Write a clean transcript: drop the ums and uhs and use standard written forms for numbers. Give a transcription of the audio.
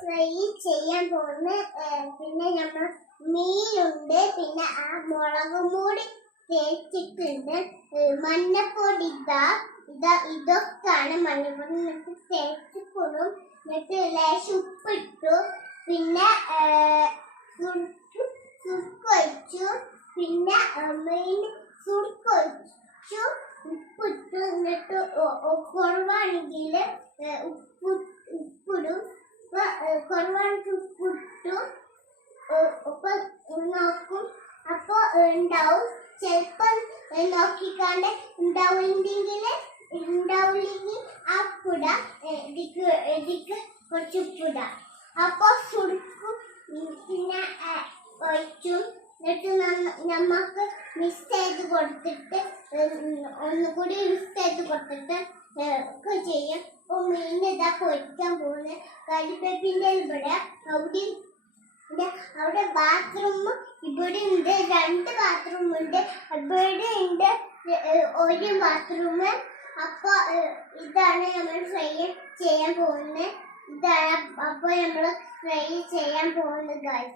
Fry ചെയ്യാൻ പോകുന്ന പിന്നെ നമ്മൾ മീനുണ്ട്, പിന്നെ ആ മുളക് മൂടി തേച്ചിട്ടുണ്ട്, മഞ്ഞപ്പൊടി ഇതൊക്കെയാണ് മഞ്ഞപ്പൊടി എന്നിട്ട് തേച്ചിക്കൊടും. എന്നിട്ട് ലേശം ഉപ്പിട്ടു, പിന്നെ സുർക്കൊഴിച്ചു, പിന്നെ മീൻ സുർക്കൊഴിച്ചു, ഉപ്പിട്ടു. എന്നിട്ട് കുറവാണെങ്കിൽ ഉപ്പിടും, കുറവാണെങ്കിൽ ഉപ്പിട്ടു. അപ്പൊ നോക്കും, അപ്പൊ ഉണ്ടാവും. ചിലപ്പം നോക്കിക്കാണ്ട് ഉണ്ടാവില്ലെങ്കിൽ ആ പുട ഇതിക്ക് കുറച്ച് ഉപ്പിട. അപ്പൊ സുടുക്കും, പിന്നെ ഒഴിച്ചും. എന്നിട്ട് നമുക്ക് മിക്സ് ചെയ്ത് കൊടുത്തിട്ട് ഒന്നുകൂടി മിക്സ് ചെയ്ത് കൊടുത്തിട്ട് ഒക്കെ ചെയ്യും. അപ്പൊ മീൻ ഇതാ പൊരിക്കാൻ പോകുന്നത്. കരിവേപ്പിൻ്റെ ഇവിടെ അവിടെ ബാത്റൂം ഇവിടെ ഉണ്ട്, 2 ബാത്റൂം ഉണ്ട്. ഇവിടെ ഉണ്ട് ഒരു ബാത്റൂം. അപ്പൊ ഇതാണ് നമ്മൾ ഫ്രൈ ചെയ്യാൻ പോകുന്നത്. ഇതാണ് അപ്പൊ നമ്മൾ ഫ്രൈ ചെയ്യാൻ പോകുന്നത് ഗൈസ്.